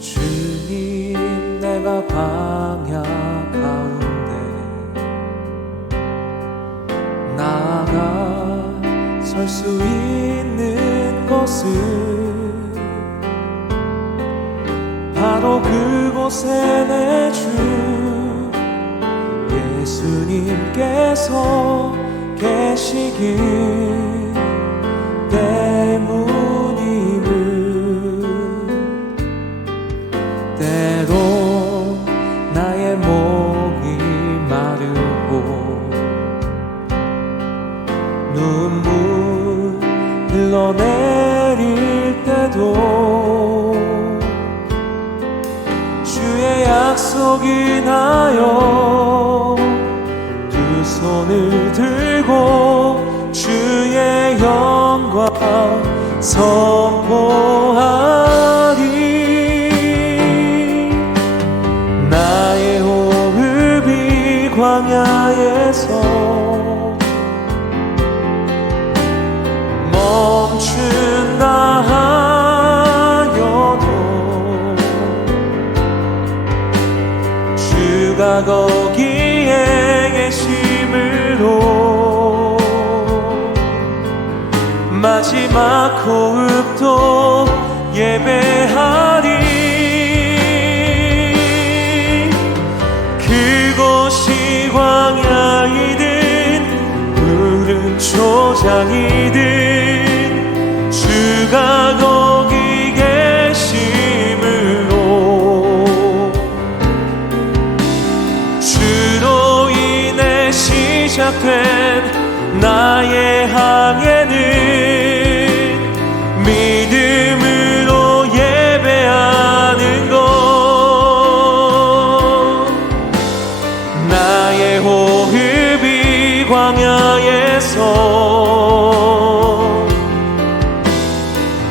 주님, 내가 광야 가운데 나아가 설 수 있는 것은 바로 그곳에 내 주 예수님께서 계시기 때문임을. 때론 나의 목이 마르고 눈물 흘러내릴 때도 주의 약속이 나여 두 손을 들고 주의 영광 선포하리. 나의 호흡이 광야에서 멈춘다 하여도 주가 거기에 계심으로 마지막 호흡도 예배하리. 그곳이 광야이든 푸른 초장이든 주가 거기 계심으로 주로 인해 시작된 나의 항해는 믿음으로 예배하는 것. 나의 호흡이 광야에서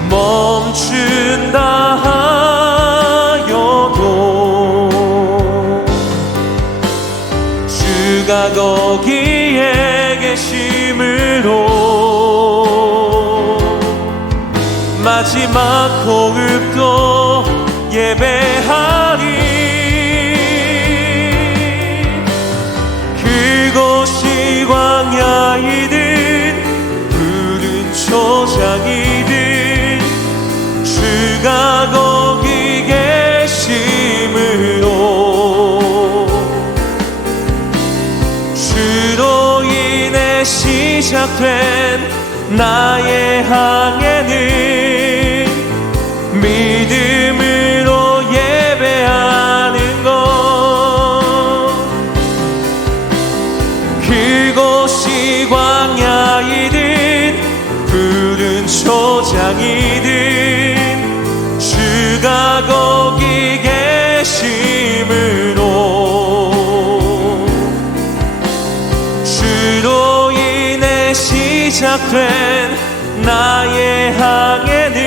멈춘다 하여도 주가 거기에 계심으로 마지막 호흡도 예배하리. 그곳이 광야이든 푸른 초장이든 주가 거기 계심으로 주로 인해 시작된 나의 항해는 믿음으로 예배하는 것. 그곳이 광야이든 푸른 초장이든 주가 거기 계심으로 주로 인해 시작된 나의 항해는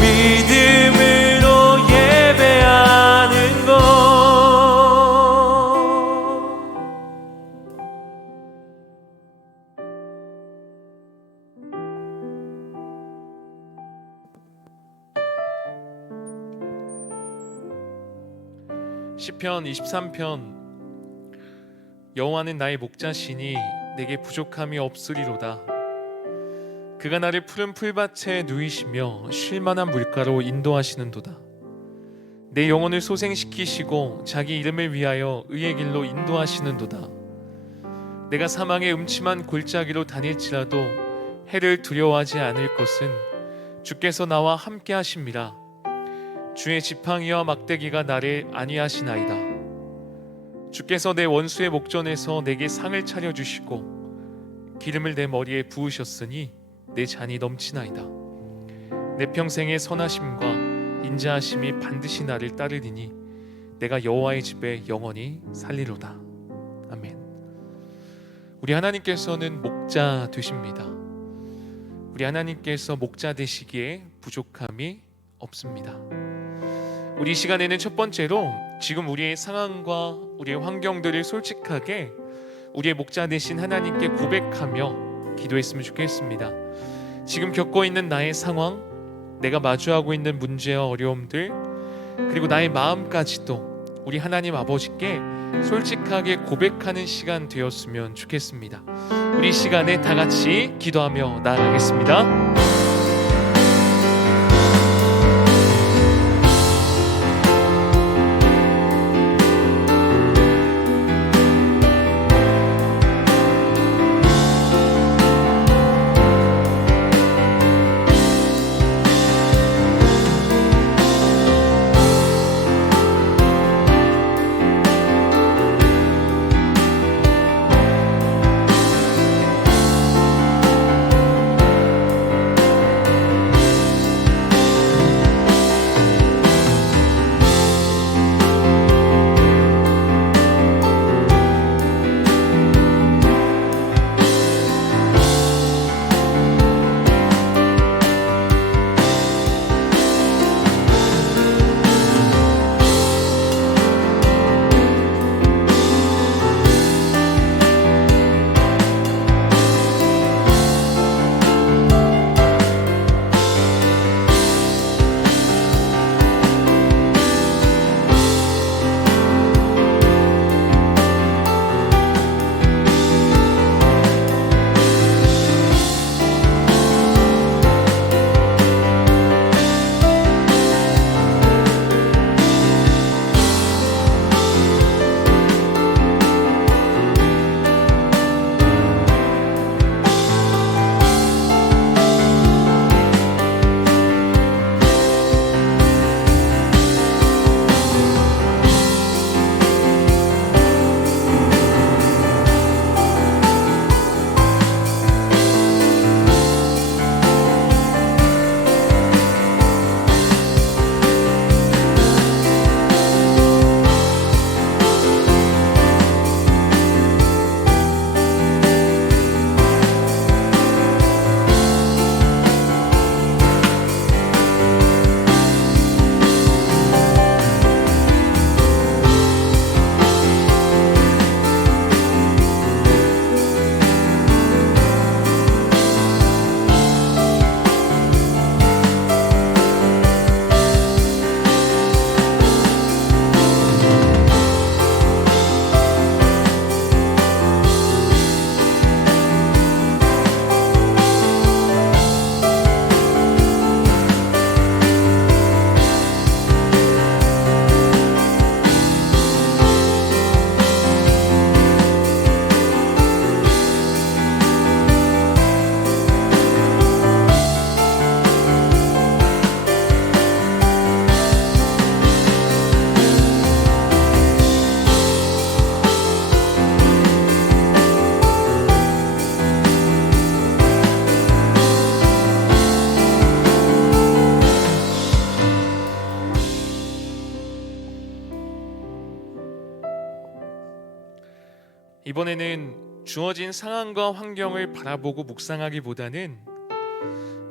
믿음으로 예배하는 것. 시편 23편. 여호와는 나의 목자시니 내게 부족함이 없으리로다. 그가 나를 푸른 풀밭에 누이시며 쉴만한 물가로 인도하시는도다. 내 영혼을 소생시키시고 자기 이름을 위하여 의의 길로 인도하시는도다. 내가 사망의 음침한 골짜기로 다닐지라도 해를 두려워하지 않을 것은 주께서 나와 함께 하심이라. 주의 지팡이와 막대기가 나를 안위하시나이다. 주께서 내 원수의 목전에서 내게 상을 차려주시고 기름을 내 머리에 부으셨으니 내 잔이 넘치나이다. 내 평생의 선하심과 인자하심이 반드시 나를 따르리니 내가 여호와의 집에 영원히 살리로다. 아멘. 우리 하나님께서는 목자 되십니다. 우리 하나님께서 목자 되시기에 부족함이 없습니다. 우리 시간에는 첫 번째로 지금 우리의 상황과 우리의 환경들을 솔직하게 우리의 목자 되신 하나님께 고백하며 기도했으면 좋겠습니다. 지금 겪고 있는 나의 상황, 내가 마주하고 있는 문제와 어려움들, 그리고 나의 마음까지도 우리 하나님 아버지께 솔직하게 고백하는 시간 되었으면 좋겠습니다. 우리 시간에 다 같이 기도하며 나아가겠습니다. 이번에는 주어진 상황과 환경을 바라보고 묵상하기보다는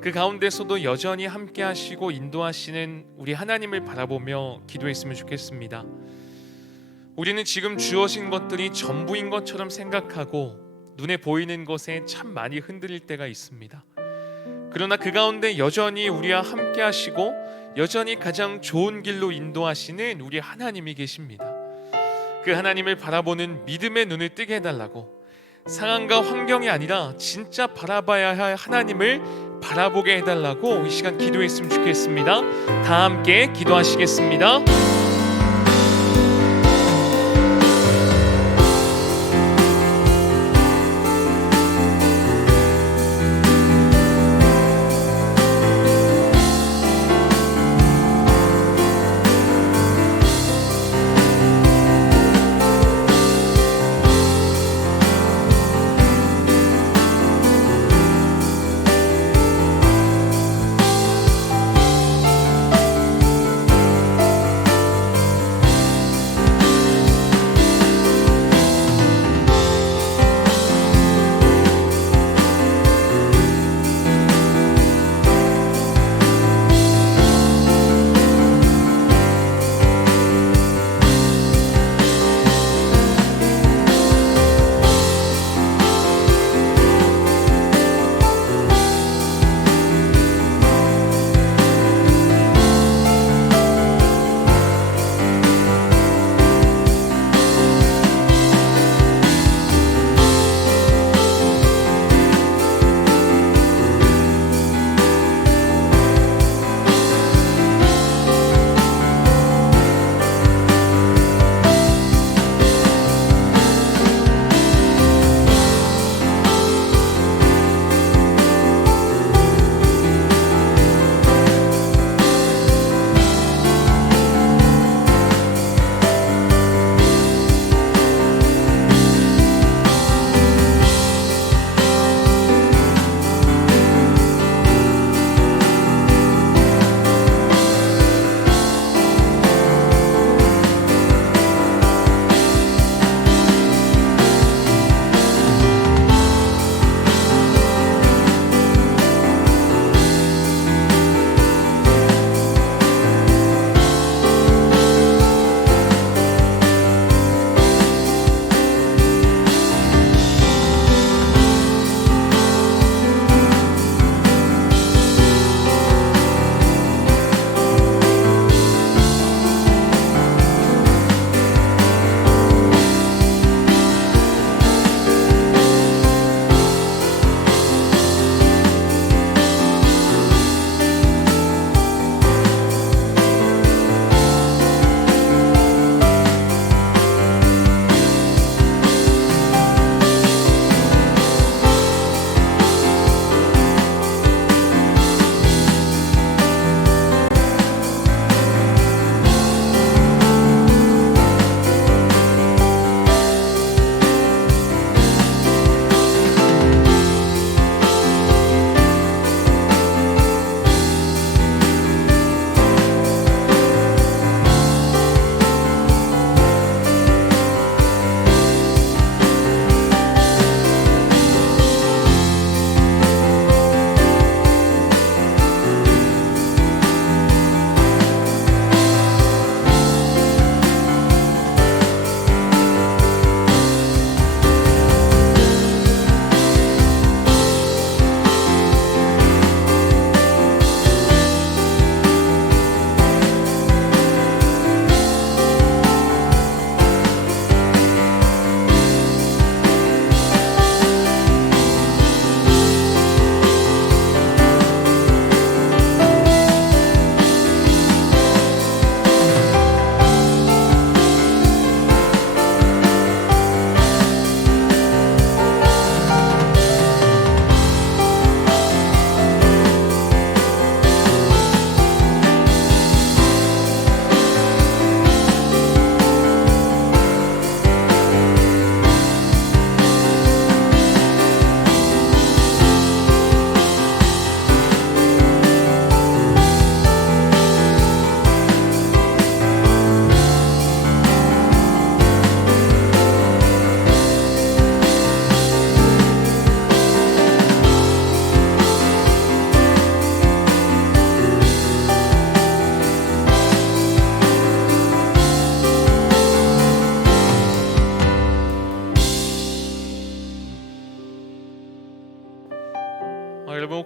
그 가운데서도 여전히 함께 하시고 인도하시는 우리 하나님을 바라보며 기도했으면 좋겠습니다. 우리는 지금 주어진 것들이 전부인 것처럼 생각하고 눈에 보이는 것에 참 많이 흔들릴 때가 있습니다. 그러나 그 가운데 여전히 우리와 함께 하시고 여전히 가장 좋은 길로 인도하시는 우리 하나님이 계십니다. 그 하나님을 바라보는 믿음의 눈을 뜨게 해달라고, 상황과 환경이 아니라 진짜 바라봐야 할 하나님을 바라보게 해달라고 이 시간 기도했으면 좋겠습니다. 다 함께 기도하시겠습니다.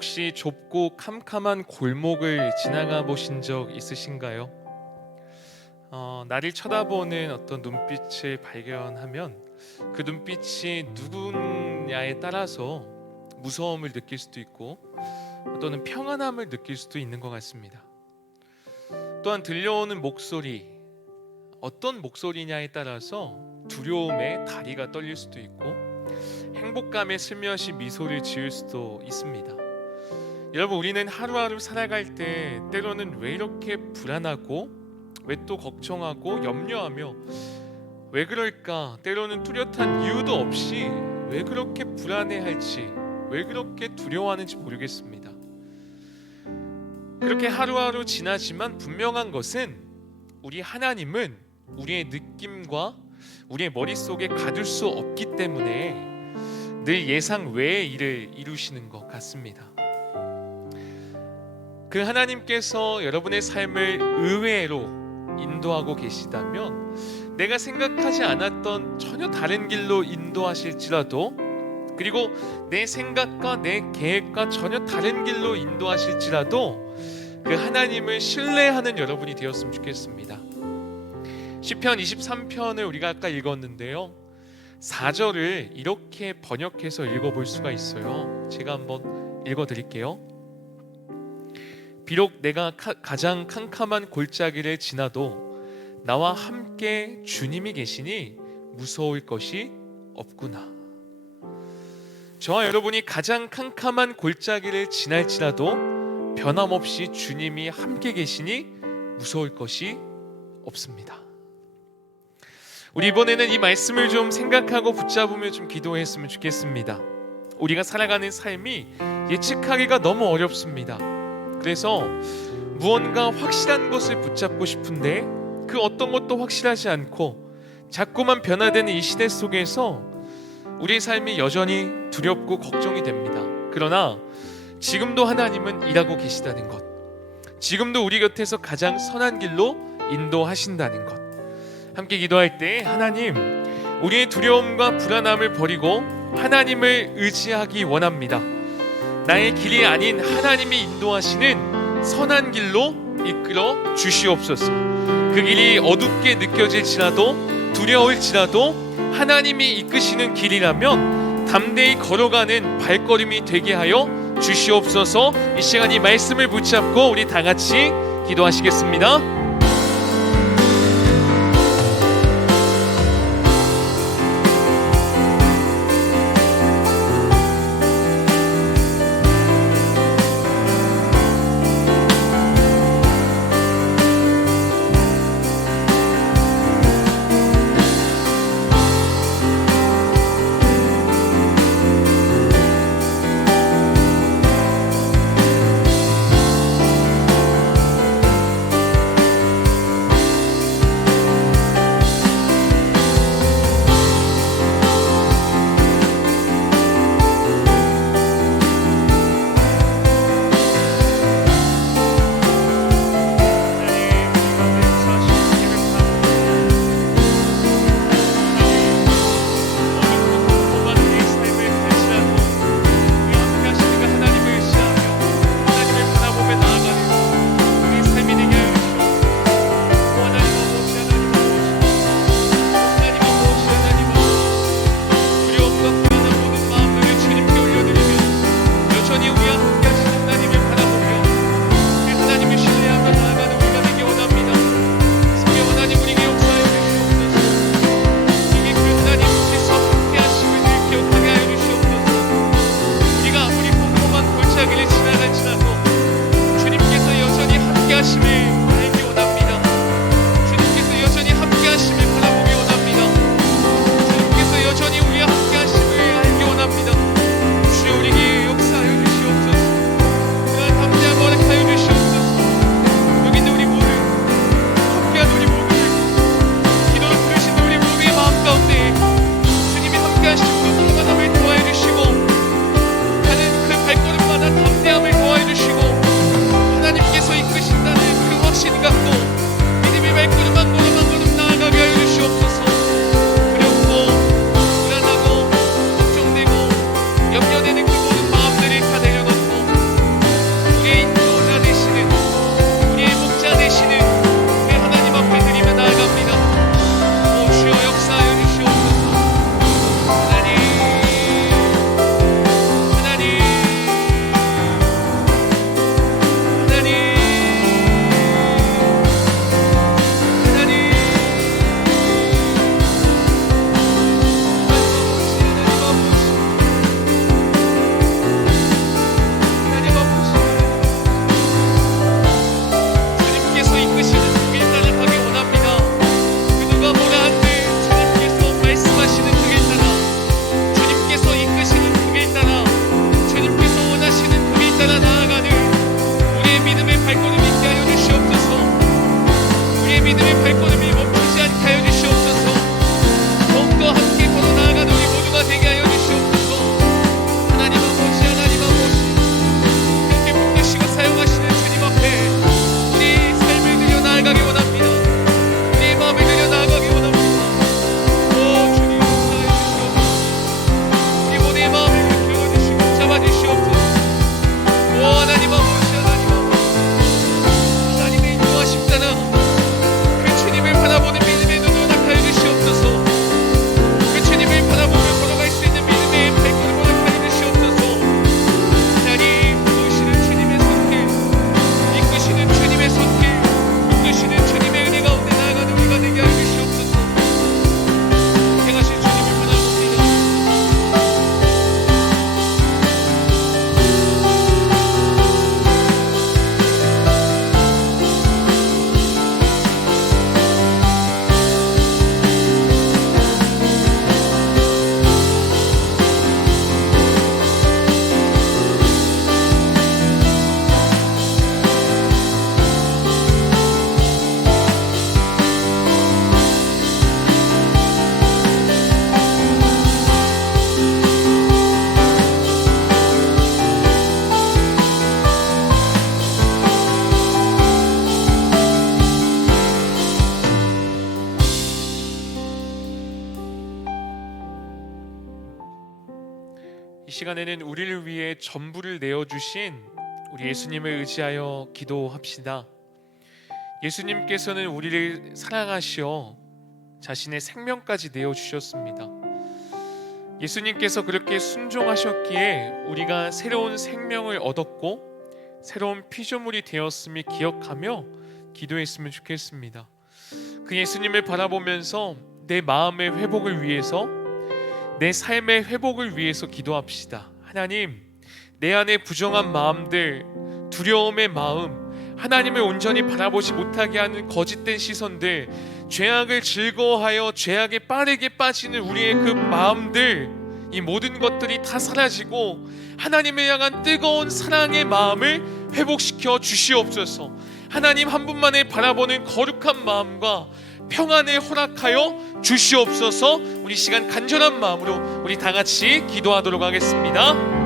혹시 좁고 캄캄한 골목을 지나가 보신 적 있으신가요? 나를 쳐다보는 어떤 눈빛을 발견하면 그 눈빛이 누구냐에 따라서 무서움을 느낄 수도 있고 또는 평안함을 느낄 수도 있는 것 같습니다. 또한 들려오는 목소리, 어떤 목소리냐에 따라서 두려움에 다리가 떨릴 수도 있고 행복감에 슬며시 미소를 지을 수도 있습니다. 여러분, 우리는 하루하루 살아갈 때 때로는 왜 이렇게 불안하고 왜 또 걱정하고 염려하며 왜 그럴까, 때로는 뚜렷한 이유도 없이 왜 그렇게 불안해할지, 왜 그렇게 두려워하는지 모르겠습니다. 그렇게 하루하루 지나지만 분명한 것은 우리 하나님은 우리의 느낌과 우리의 머릿속에 가둘 수 없기 때문에 늘 예상 외의 일을 이루시는 것 같습니다. 그 하나님께서 여러분의 삶을 의외로 인도하고 계시다면 내가 생각하지 않았던 전혀 다른 길로 인도하실지라도, 그리고 내 생각과 내 계획과 전혀 다른 길로 인도하실지라도 그 하나님을 신뢰하는 여러분이 되었으면 좋겠습니다. 시편 23편을 우리가 아까 읽었는데요, 4절을 이렇게 번역해서 읽어볼 수가 있어요. 제가 한번 읽어드릴게요. 비록 내가 가장 캄캄한 골짜기를 지나도 나와 함께 주님이 계시니 무서울 것이 없구나. 저와 여러분이 가장 캄캄한 골짜기를 지날지라도 변함없이 주님이 함께 계시니 무서울 것이 없습니다. 우리 이번에는 이 말씀을 좀 생각하고 붙잡으며 좀 기도했으면 좋겠습니다. 우리가 살아가는 삶이 예측하기가 너무 어렵습니다. 그래서 무언가 확실한 것을 붙잡고 싶은데 그 어떤 것도 확실하지 않고 자꾸만 변화되는 이 시대 속에서 우리의 삶이 여전히 두렵고 걱정이 됩니다. 그러나 지금도 하나님은 일하고 계시다는 것, 지금도 우리 곁에서 가장 선한 길로 인도하신다는 것, 함께 기도할 때 하나님, 우리의 두려움과 불안함을 버리고 하나님을 의지하기 원합니다. 나의 길이 아닌 하나님이 인도하시는 선한 길로 이끌어 주시옵소서. 그 길이 어둡게 느껴질지라도 두려울지라도 하나님이 이끄시는 길이라면 담대히 걸어가는 발걸음이 되게 하여 주시옵소서. 이 시간 이 말씀을 붙잡고 우리 다 같이 기도하시겠습니다. 시간에는 우리를 위해 전부를 내어주신 우리 예수님을 의지하여 기도합시다. 예수님께서는 우리를 사랑하시어 자신의 생명까지 내어주셨습니다. 예수님께서 그렇게 순종하셨기에 우리가 새로운 생명을 얻었고 새로운 피조물이 되었음을 기억하며 기도했으면 좋겠습니다. 그 예수님을 바라보면서 내 마음의 회복을 위해서, 내 삶의 회복을 위해서 기도합시다. 하나님, 내 안에 부정한 마음들, 두려움의 마음, 하나님을 온전히 바라보지 못하게 하는 거짓된 시선들, 죄악을 즐거워하여 죄악에 빠르게 빠지는 우리의 그 마음들, 이 모든 것들이 다 사라지고 하나님을 향한 뜨거운 사랑의 마음을 회복시켜 주시옵소서. 하나님 한 분만을 바라보는 거룩한 마음과 평안을 허락하여 주시옵소서. 우리 시간 간절한 마음으로 우리 다 같이 기도하도록 하겠습니다.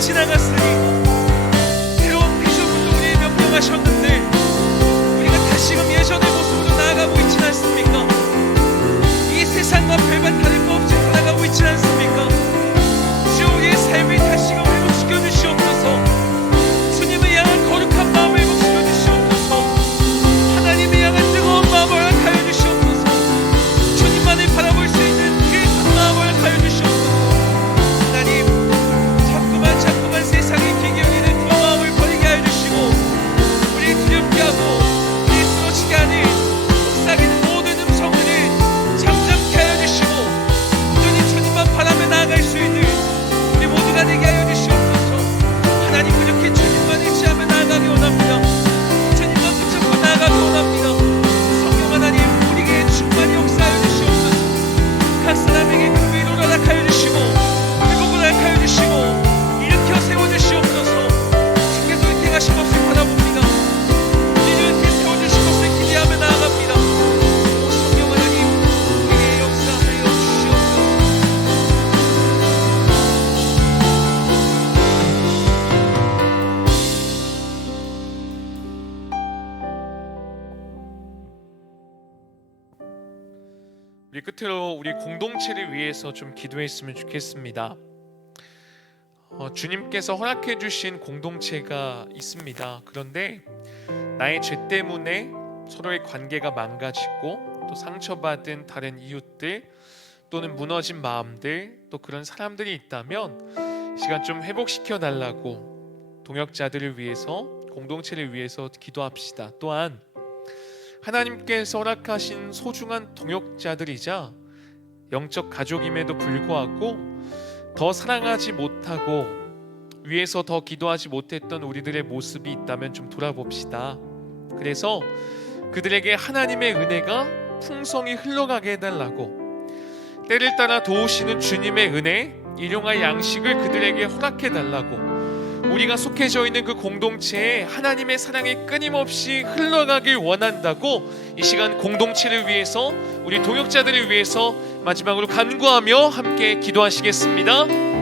지나갔으니 새로운 피조물도 우리의 명령하셨는데 우리가 다시금 예전의 모습으로 나아가고 있지 않습니까? 이 세상과 별반 다를 바 없이 살아가고 있지 않습니까? 주 우리의 삶을 다시금 회복시켜 주시옵소서. 주님을 향한 거룩한 마음을 회복시켜 주시옵소서. 하나님을 향한 뜨거운 마음을 허락하여 주시옵소서. 주님만을 바라볼 수 있는 그 마음을 허락하여 주시옵소서. 하나님, 자꾸만 세상의 기경에는 그 마음을 버리게 하여 주시고 우리 두렵게 하고 우리 쓰러지게 하는 속삭이는 모든 음성들을 잠잠케 하여 주시고 온전히 주님만 바라며 나아갈 수 있는 우리 모두가 되게 하여 주시옵소서. 하나님, 그렇게 주님만 의지하며 나아가기 원합니다. 주님만 붙잡고 나아가기 원합니다. 성령 하나님, 우리에게 충만히 역사하여 주시옵소서. 각 사람에게 그 위로를 허락하여 주시고 회복을 허락하여 주시고 일으켜 세워주시옵소서. 주께서 이렇게 가신 것을 바라봅니다. 우리를 이렇게 세워주신 것을 기대하며 나아갑니다. 오 성령 하나님, 우리의 역사하여 주시옵소서. 우리 끝으로 우리 공동체를 위해서 좀 기도했으면 좋겠습니다. 주님께서 허락해 주신 공동체가 있습니다. 그런데 나의 죄 때문에 서로의 관계가 망가지고 또 상처받은 다른 이웃들 또는 무너진 마음들 또 그런 사람들이 있다면 시간 좀 회복시켜 달라고 동역자들을 위해서, 공동체를 위해서 기도합시다. 또한 하나님께서 허락하신 소중한 동역자들이자 영적 가족임에도 불구하고 더 사랑하지 못하고 위해서 더 기도하지 못했던 우리들의 모습이 있다면 좀 돌아봅시다. 그래서 그들에게 하나님의 은혜가 풍성히 흘러가게 해달라고, 때를 따라 도우시는 주님의 은혜, 일용할 양식을 그들에게 허락해달라고, 우리가 속해져 있는 그 공동체에 하나님의 사랑이 끊임없이 흘러가길 원한다고 이 시간 공동체를 위해서, 우리 동역자들을 위해서 마지막으로 간구하며 함께 기도하시겠습니다.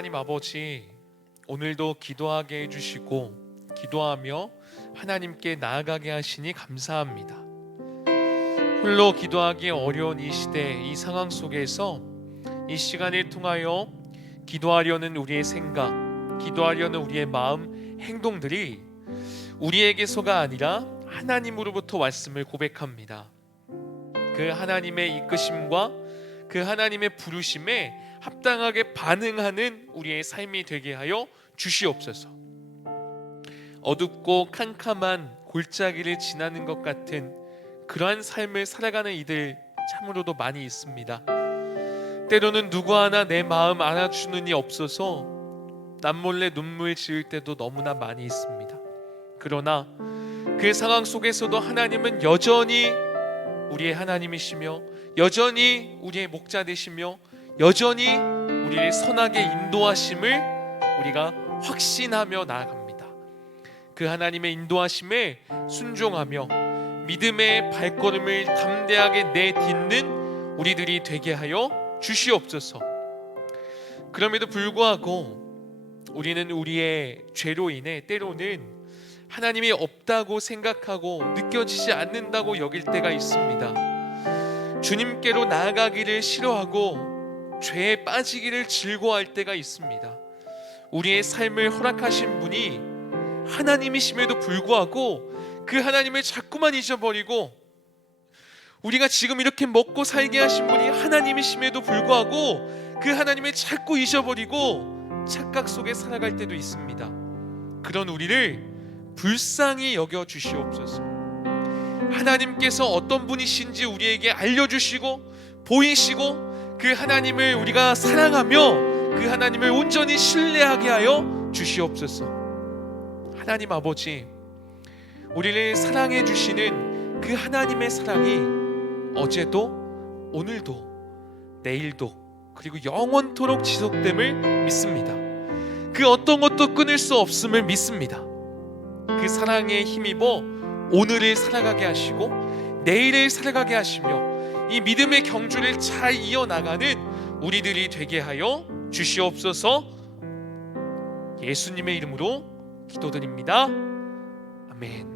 하나님 아버지, 오늘도 기도하게 해주시고 기도하며 하나님께 나아가게 하시니 감사합니다. 홀로 기도하기 어려운 이 시대, 이 상황 속에서 이 시간을 통하여 기도하려는 우리의 생각, 기도하려는 우리의 마음, 행동들이 우리에게서가 아니라 하나님으로부터 왔음을 고백합니다. 그 하나님의 이끄심과 그 하나님의 부르심에 합당하게 반응하는 우리의 삶이 되게 하여 주시옵소서. 어둡고 캄캄한 골짜기를 지나는 것 같은 그러한 삶을 살아가는 이들 참으로도 많이 있습니다. 때로는 누구 하나 내 마음 알아주는 이 없어서 남몰래 눈물 지을 때도 너무나 많이 있습니다. 그러나 그 상황 속에서도 하나님은 여전히 우리의 하나님이시며 여전히 우리의 목자 되시며 여전히 우리를 선하게 인도하심을 우리가 확신하며 나아갑니다. 그 하나님의 인도하심에 순종하며 믿음의 발걸음을 담대하게 내딛는 우리들이 되게 하여 주시옵소서. 그럼에도 불구하고 우리는 우리의 죄로 인해 때로는 하나님이 없다고 생각하고 느껴지지 않는다고 여길 때가 있습니다. 주님께로 나아가기를 싫어하고 죄에 빠지기를 즐거워할 때가 있습니다. 우리의 삶을 허락하신 분이 하나님이심에도 불구하고 그 하나님을 자꾸만 잊어버리고, 우리가 지금 이렇게 먹고 살게 하신 분이 하나님이심에도 불구하고 그 하나님을 자꾸 잊어버리고 착각 속에 살아갈 때도 있습니다. 그런 우리를 불쌍히 여겨 주시옵소서. 하나님께서 어떤 분이신지 우리에게 알려주시고 보이시고 그 하나님을 우리가 사랑하며 그 하나님을 온전히 신뢰하게 하여 주시옵소서. 하나님 아버지, 우리를 사랑해 주시는 그 하나님의 사랑이 어제도 오늘도 내일도 그리고 영원토록 지속됨을 믿습니다. 그 어떤 것도 끊을 수 없음을 믿습니다. 그 사랑에 힘입어 오늘을 살아가게 하시고 내일을 살아가게 하시며 이 믿음의 경주를 잘 이어나가는 우리들이 되게 하여 주시옵소서. 예수님의 이름으로 기도드립니다. 아멘.